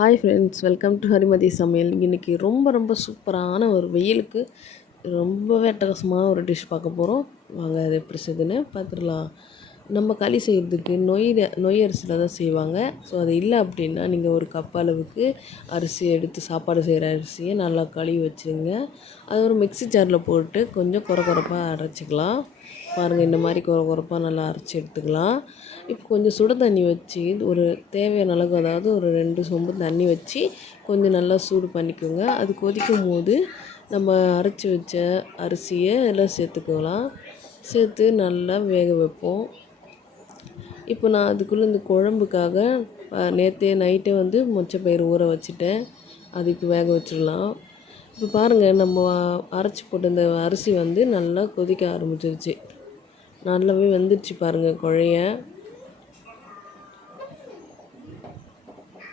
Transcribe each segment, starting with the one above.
Hi friends, welcome to ஹரிமதி சமையல். இன்றைக்கி ரொம்ப சூப்பரான ஒரு வெயிலுக்கு ரொம்பவே அட்டகாசமான ஒரு டிஷ் பார்க்க போகிறோம். வாங்க அது எப்படி செய்யுதுன்னு பார்த்துடலாம். நம்ம களி செய்கிறதுக்கு நொய் அரிசியில் தான் செய்வாங்க. ஸோ அது இல்லை அப்படின்னா நீங்கள் ஒரு கப் அளவுக்கு அரிசி எடுத்து சாப்பாடு செய்கிற அரிசியை நல்லா கழுவி வச்சுருங்க. அது ஒரு மிக்ஸி ஜாரில் போட்டு கொஞ்சம் கொரப்பாக அரைச்சிக்கலாம். பாருங்கள், இந்த மாதிரி கொரப்பாக நல்லா அரைச்சி எடுத்துக்கலாம். இப்போ கொஞ்சம் சுட தண்ணி வச்சு ஒரு தேவையான அளவு, அதாவது ஒரு 2 சொம்பு தண்ணி வச்சு கொஞ்சம் நல்லா சூடு பண்ணிக்கோங்க. அது கொதிக்கும் போது நம்ம அரைச்சி வச்ச அரிசியை எல்லாம் சேர்த்துக்கலாம். சேர்த்து நல்லா வேக வைப்போம். இப்போ நான் அதுக்குள்ளே இந்த குழம்புக்காக நேற்றே நைட்டே மொச்சப்பயிறு ஊற வச்சுட்டேன். அது இப்போ வேக வச்சிடலாம். இப்போ பாருங்கள், நம்ம அரைச்சி போட்ட இந்த அரிசி நல்லா கொதிக்க ஆரம்பிச்சிருச்சு. நல்லாவே வெந்துடுச்சு பாருங்கள். குழைய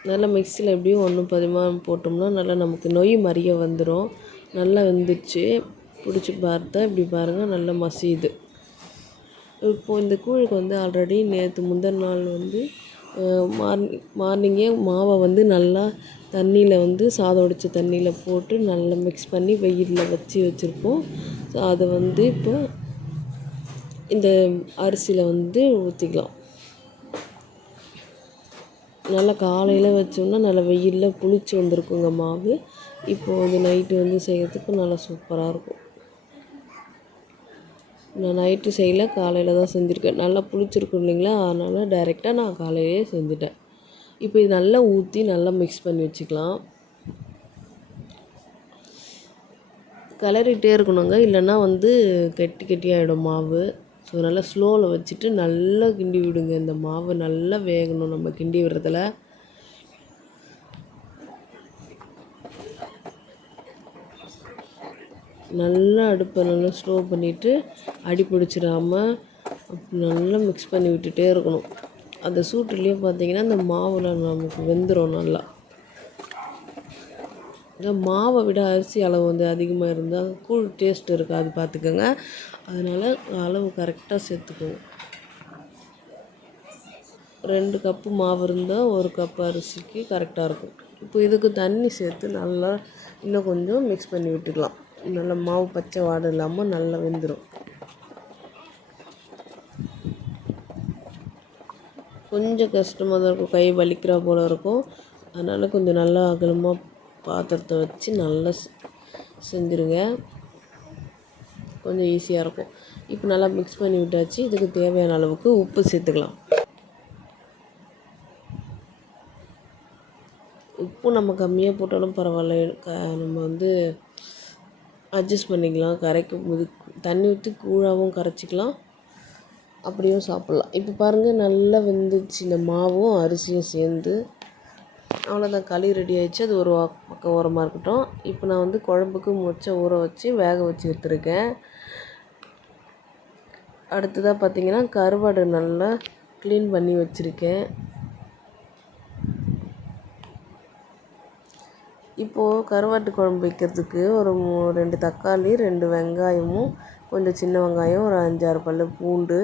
நல்லா மிக்சியில் எப்படியும் 1 போட்டோம்னா நல்லா நமக்கு நொய் மாதிரியே வந்துடும். நல்லா வெந்துடுச்சு. பிடிச்சி பார்த்தா இப்படி பாருங்கள், நல்லா மசியுது. இப்போது இந்த கூழுக்கு ஆல்ரெடி நேற்று முந்தின நாள் மார்னிங்கே மாவை நல்லா தண்ணியில் சாதம் வடித்த தண்ணியில் போட்டு நல்லா மிக்ஸ் பண்ணி வெயிலில் வச்சுருப்போம். ஸோ அதை இப்போ இந்த அரிசியில் ஊற்றிக்கலாம். நல்லா காலையில் வச்சோம்னா நல்லா வெயிலில் புளிச்சு வந்திருக்குங்க மாவு. இப்போது நைட்டு செய்கிறதுக்கு நல்லா சூப்பராக இருக்கும். நான் நைட்டு செய்யலை, காலையில் தான் செஞ்சுருக்கேன். நல்லா புளிச்சிருக்கும் இல்லைங்களா, அதனால் டைரெக்டாக நான் காலையிலே செஞ்சுட்டேன். இப்போ இது நல்லா ஊற்றி நல்லா மிக்ஸ் பண்ணி வச்சுக்கலாம். கிளறிட்டே இருக்கணுங்க, இல்லைன்னா கெட்டியாகிடும் மாவு. ஸோ நல்லா ஸ்லோவில் வச்சுட்டு நல்லா கிண்டி விடுங்க. இந்த மாவு நல்லா வேகணும். நம்ம கிண்டி விடுறதில் நல்லா அடுப்பை நல்லா ஸ்லோ பண்ணிவிட்டு அடி பிடிச்சிடாமல் நல்லா மிக்ஸ் பண்ணி விட்டுட்டே இருக்கணும். அந்த சூட்டுலேயே பார்த்திங்கன்னா இந்த மாவில் நமக்கு வெந்துடும் நல்லா. இந்த மாவை விட அரிசி அளவு அதிகமாக இருந்தால் கூழ் டேஸ்ட் இருக்காது, பார்த்துக்கோங்க. அதனால் அளவு கரெக்டாக சேர்த்துக்குவோம். 2 கப்பு மாவு இருந்தால் 1 கப்பு அரிசிக்கு கரெக்டாக இருக்கும். இப்போ இதுக்கு தண்ணி சேர்த்து நல்லா இன்னும் கொஞ்சம் மிக்ஸ் பண்ணி விட்டுக்கலாம். நல்லா மாவு பச்சை வாடை இல்லாமல் நல்லா வெந்துடும். கொஞ்சம் கஷ்டமாக தான் இருக்கும், கை வலிக்கிறா போல் இருக்கும். அதனால் கொஞ்சம் நல்லா அகலமாக பாத்திரத்தை வச்சு நல்லா செஞ்சுருங்க. கொஞ்சம் ஈஸியாக இருக்கும். இப்போ நல்லா மிக்ஸ் பண்ணி விட்டாச்சு. இதுக்கு தேவையான அளவுக்கு உப்பு சேர்த்துக்கலாம். உப்பு நம்ம கம்மியாக போட்டாலும் பரவாயில்ல, நம்ம அட்ஜஸ்ட் பண்ணிக்கலாம். கரைக்கும் போது தண்ணி ஊற்றி கூழாகவும் கரைச்சிக்கலாம், அப்படியும் சாப்பிட்லாம். இப்போ பாருங்கள், நல்லா வெந்துச்சு இந்த மாவும் அரிசியும் சேர்ந்து. அவ்வளோதான், களி ரெடி ஆகிடுச்சு. அது ஒரு பக்கம் ஓரமாக இருக்கட்டும். இப்போ நான் குழம்புக்கு மொச்சை ஊற வச்சு வேக வச்சு எடுத்துருக்கேன். அடுத்ததாக பார்த்திங்கன்னா கருவாடு நல்லா க்ளீன் பண்ணி வச்சுருக்கேன். இப்போது கருவாட்டு குழம்பு வைக்கிறதுக்கு ஒரு 2 தக்காளி, 2 வெங்காயமும், கொஞ்சம் சின்ன வெங்காயம், ஒரு 5-6 பல் பூண்டு,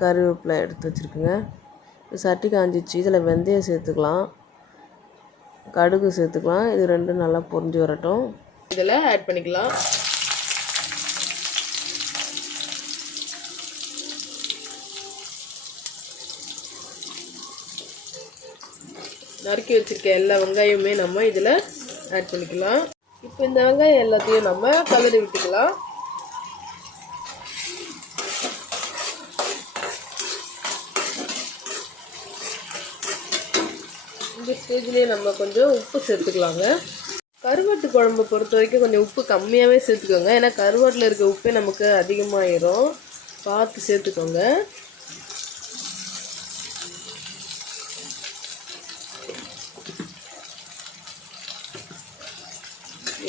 கருவேப்பிலை எடுத்து வச்சுருக்குங்க. சட்டி காஞ்சிச்சு. இதில் வெந்தயம் சேர்த்துக்கலாம், கடுகு சேர்த்துக்கலாம். இது 2 நல்லா பொரிஞ்சு வரட்டும். இதில் ஆட் பண்ணிக்கலாம். நறுக்கி வச்சுருக்க எல்லா வெங்காயமுமே நம்ம இதில் ஆட் பண்ணிக்கலாம். இப்போ இந்த வெங்காயம் எல்லாத்தையும் நம்ம கலரி விட்டுக்கலாம். இந்த ஸ்டேஜ்லேயே நம்ம கொஞ்சம் உப்பு சேர்த்துக்கலாங்க. கருவாட்டு குழம்பு பொறுத்த வரைக்கும் கொஞ்சம் உப்பு கம்மியாகவே சேர்த்துக்கோங்க. ஏன்னா கருவாட்டில் இருக்க உப்பே நமக்கு அதிகமாகிடும், பார்த்து சேர்த்துக்கோங்க.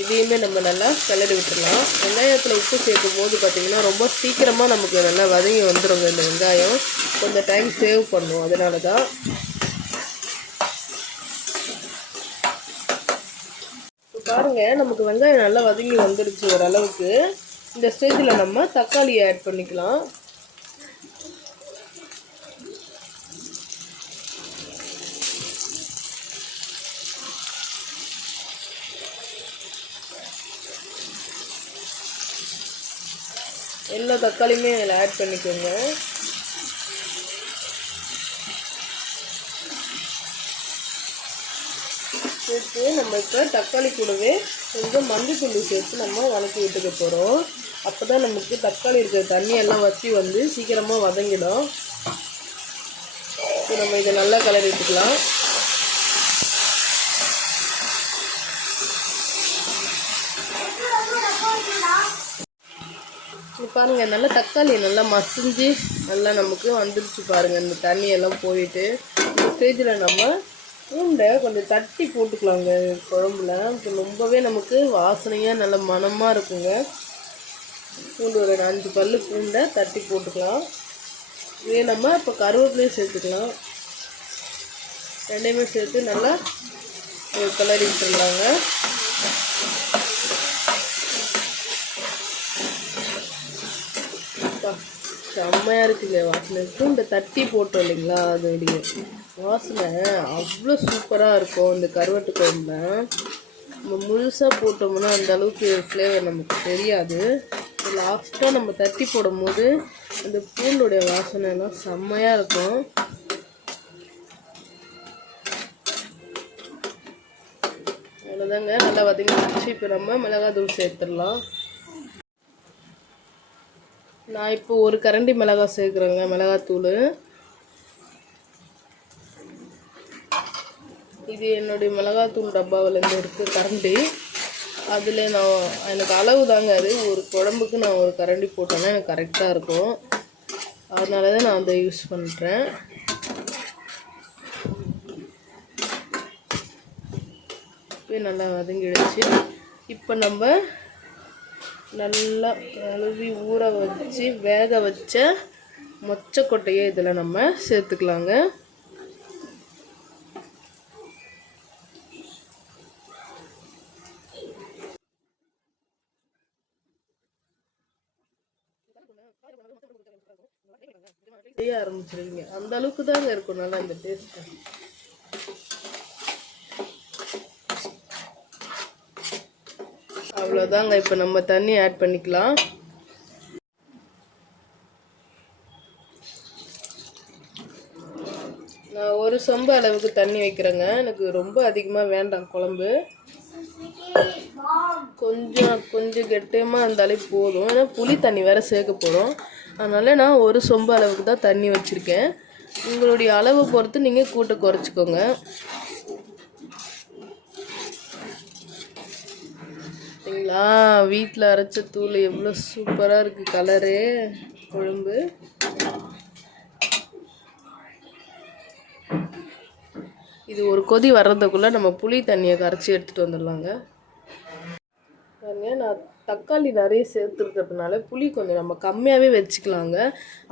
இதையுமே நம்ம நல்லா கிளறி விட்டுடலாம். வெங்காயத்தில் உப்பு சேர்க்கும் போது பார்த்திங்கன்னா ரொம்ப சீக்கிரமாக நமக்கு நல்லா வதங்கி வந்துடுங்க. இந்த வெங்காயம் கொஞ்சம் டைம் சேவ் பண்ணும், அதனால தான். இப்போ பாருங்கள், நமக்கு வெங்காயம் நல்லா வதங்கி வந்துடுச்சு ஓரளவுக்கு. இந்த ஸ்டேஜில் நம்ம தக்காளியை ஆட் பண்ணிக்கலாம். எல்லா தக்காளியுமே இதில் ஆட் பண்ணிக்கோங்க. சேர்த்து நம்ம இப்போ தக்காளி கூடவே கொஞ்சம் மஞ்சள் சேர்த்து நம்ம வதக்கி விட்டுக்க போகிறோம். அப்போ தான் நமக்கு தக்காளி இருக்கிற தண்ணியெல்லாம் வற்றி வந்து சீக்கிரமாக வதங்கிடும். இப்போ நம்ம இதை நல்லா கலரி விட்டுக்கலாம். பாருங்கள், நல்லா தக்காளி நல்லா மசிஞ்சு நல்லா நமக்கு வந்துடுச்சு பாருங்கள். இந்த தண்ணியெல்லாம் போயிட்டு இந்த ஸ்டேஜில் நம்ம பூண்டை கொஞ்சம் தட்டி போட்டுக்கலாங்க குழம்புல. இப்போ ரொம்பவே நமக்கு வாசனையாக நல்ல மணமாக இருக்குங்க. பூண்டு ஒரு 5 பல் பூண்டை தட்டி போட்டுக்கலாம். இதே நம்ம இப்போ கருவேப்பிலையும் சேர்த்துக்கலாம். ரெண்டையுமே சேர்த்து நல்லா கிளறி விட்டுடலாங்க. செம்மையாக இருக்குங்க வாசனை. பூண்டை தட்டி போட்டோம் இல்லைங்களா, அதோடைய வாசனை அவ்வளோ சூப்பராக இருக்கும். இந்த கருவாட்டு குழம்புல நம்ம முழுசாக போட்டோம்னா அந்த அளவுக்கு ஃப்ளேவர் நமக்கு தெரியாது. லாஸ்ட்டாக நம்ம தட்டி போடும் போது அந்த பூண்டுடைய வாசனை எல்லாம் செம்மையாக இருக்கும். அவ்வளோதாங்க, நல்லா வதங்கிடுச்சு. இப்போ நம்ம மிளகாத்தூள் சேர்த்துடலாம். நான் இப்போ ஒரு கரண்டி மிளகாய் சேர்க்குறேங்க, மிளகாத்தூள். இது என்னுடைய மிளகாத்தூள் டப்பாவிலேருந்து இருக்குது கரண்டி. அதில் எனக்கு அளவு தாங்க, அது ஒரு குழம்புக்கு நான் ஒரு கரண்டி போட்டேன்னா எனக்கு கரெக்டாக இருக்கும். அதனால தான் நான் அதை யூஸ் பண்ணுறேன். இப்போ நல்லா வதங்கிடுச்சு. இப்போ நம்ம நல்லா கழுவி ஊற வச்சு வேக வச்ச மொச்சக்கொட்டையை இதில் நம்ம சேர்த்துக்கலாங்க. செய்ய ஆரம்பிச்சிருவீங்க, அந்த அளவுக்கு தாங்க இருக்கும் நல்லா இந்த டேஸ்ட். அவ்வளோதாங்க. இப்போ நம்ம தண்ணி ஆட் பண்ணிக்கலாம். நான் ஒரு சொம்பு அளவுக்கு தண்ணி வைக்கிறேங்க. எனக்கு ரொம்ப அதிகமாக வேண்டாம் குழம்பு, கொஞ்சம் கெட்டியமாக இருந்தாலே போதும். ஏன்னா புளி தண்ணி வேறு சேர்க்க போகிறோம். அதனால் நான் ஒரு சொம்பு அளவுக்கு தான் தண்ணி வச்சுருக்கேன். உங்களுடைய அளவை பொறுத்து நீங்கள் கூட்ட குறைச்சிக்கோங்க. சரிங்களா, வீட்டில் அரைச்ச தூள் எவ்வளோ சூப்பராக இருக்குது கலரு குழம்பு. இது ஒரு கொதி வர்றதுக்குள்ளே நம்ம புளி தண்ணியை கரைச்சி எடுத்துகிட்டு வந்துடலாங்க. பாருங்க, நான் தக்காளி நிறைய சேர்த்துருக்கிறதுனால புளி கொஞ்சம் நம்ம கம்மியாகவே வச்சுக்கலாங்க.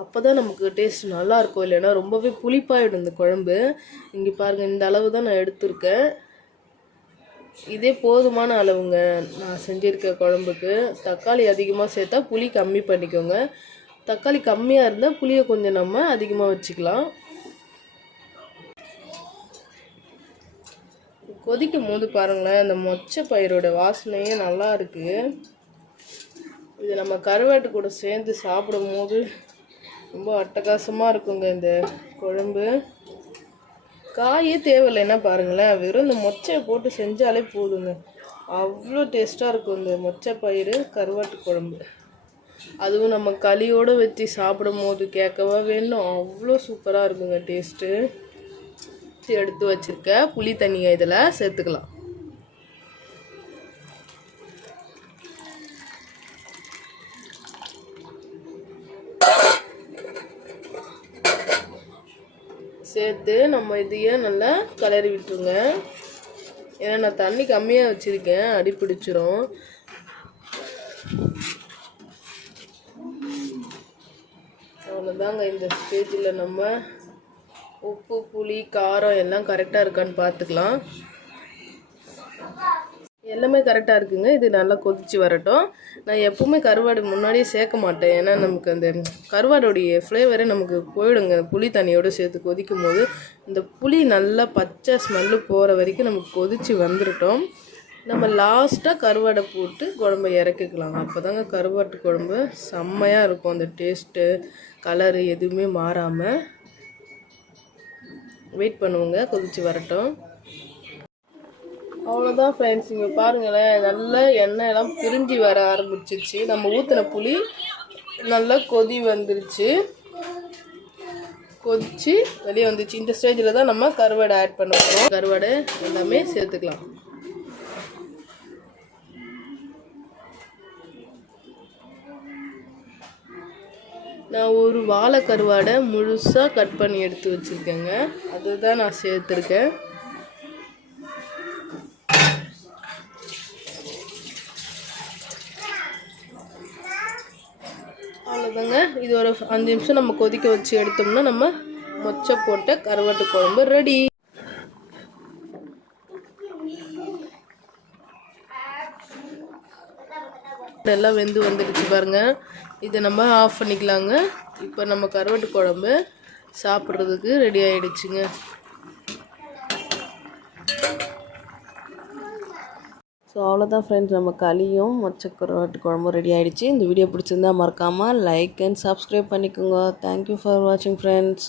அப்போ தான் நமக்கு டேஸ்ட் நல்லாயிருக்கும். இல்லைன்னா ரொம்பவே புளிப்பாயிடும் இந்த குழம்பு. இங்கே பாருங்கள், இந்த அளவு தான் நான் எடுத்திருக்கேன். இதே போதுமான அளவுங்க நான் செஞ்சுருக்க குழம்புக்கு. தக்காளி அதிகமாக சேர்த்தா புளி கம்மி பண்ணிக்கோங்க. தக்காளி கம்மியாக இருந்தால் புளியை கொஞ்சம் நம்ம அதிகமாக வச்சுக்கலாம். கொதிக்கும் போது பாருங்களேன், இந்த மொச்சை பயிரோட வாசனையே நல்லா இருக்குது. இது நம்ம கருவாட்டு கூட சேர்ந்து சாப்பிடும் போது ரொம்ப அட்டகாசமாக இருக்குங்க இந்த குழம்பு. காயே தேவையில்லைன்னா பாருங்களேன், வெறும் இந்த மொச்சையை போட்டு செஞ்சாலே போதுங்க. அவ்வளோ டேஸ்ட்டாக இருக்கும் இந்த மொச்சை பயிறு கருவாட்டு குழம்பு. அதுவும் நம்ம களியோடு வச்சு சாப்பிடும் போது கேட்கவா வேணும், அவ்வளோ சூப்பராக இருக்குங்க டேஸ்ட்டு. எடுத்து வச்சுருக்க புளி தண்ணியை இதில் சேர்த்துக்கலாம். சேர்த்து நம்ம இதையே நல்லா கலரி விட்டுருங்க. ஏன்னா நான் தண்ணி கம்மியாக வச்சுருக்கேன், அடி பிடிச்சிரும். அவ்வளோதாங்க. இந்த ஸ்டேஜில் நம்ம உப்பு புளி காரம் எல்லாம் கரெக்டாக இருக்கான்னு பார்த்துக்கலாம். எல்லாமே கரெக்டாக இருக்குங்க. இது நல்லா கொதித்து வரட்டும். நான் எப்போவுமே கருவாடு முன்னாடியே சேர்க்க மாட்டேன். ஏன்னா நமக்கு அந்த கருவாடோடைய ஃப்ளேவரே நமக்கு போயிடுங்க புளி தண்ணியோடு சேர்த்து கொதிக்கும் போது. இந்த புளி நல்லா பச்சை ஸ்மெல்லு போகிற வரைக்கும் நமக்கு கொதித்து வந்துடட்டும். நம்ம லாஸ்ட்டாக கருவாடை போட்டு குழம்பை இறக்கிக்கலாம். அப்போ தாங்க கருவாட்டு குழம்பு செம்மையாக இருக்கும். அந்த டேஸ்ட்டு கலரு எதுவுமே மாறாமல். வெயிட் பண்ணுவோங்க, கொதிச்சு வரட்டும். அவ்வளோதான் ஃப்ரெண்ட்ஸ், இங்கே பாருங்களேன், நல்லா எண்ணெயெல்லாம் பிரிஞ்சு வர ஆரம்பிச்சிச்சு. நம்ம ஊற்றின புளி நல்லா கொதி வந்துருச்சு, கொதிச்சு வெளியே வந்துச்சு. இந்த ஸ்டேஜில் தான் நம்ம கருவாடை ஆட் பண்ண போகிறோம். கருவாடை எல்லாமே சேர்த்துக்கலாம். நான் ஒரு வாழை கருவாடை முழுசாக கட் பண்ணி எடுத்து வச்சுருக்கேங்க, அதுதான் நான் சேர்த்துருக்கேன். அவ்வளோதாங்க. இது ஒரு 5 நிமிஷம் நம்ம கொதிக்க வச்சு எடுத்தோம்னா நம்ம மொச்சை போட்ட கருவாட்டு குழம்பு ரெடி. எல்லாம் வெந்து வந்துடுச்சு பாருங்க. இதை நம்ம ஆஃப் பண்ணிக்கலாங்க. இப்போ நம்ம கருவாட்டு குழம்பு சாப்பிட்றதுக்கு ரெடி ஆகிடுச்சுங்க. ஸோ அவ்வளோதான் ஃப்ரெண்ட்ஸ், நம்ம களியும் மொச்சை கருவாட்டு குழம்பும் ரெடி ஆகிடுச்சு. இந்த வீடியோ பிடிச்சிருந்தா மறக்காமல் லைக் அண்ட் சப்ஸ்கிரைப் பண்ணிக்கோங்க. தேங்க்யூ ஃபார் வாட்சிங் ஃப்ரெண்ட்ஸ்.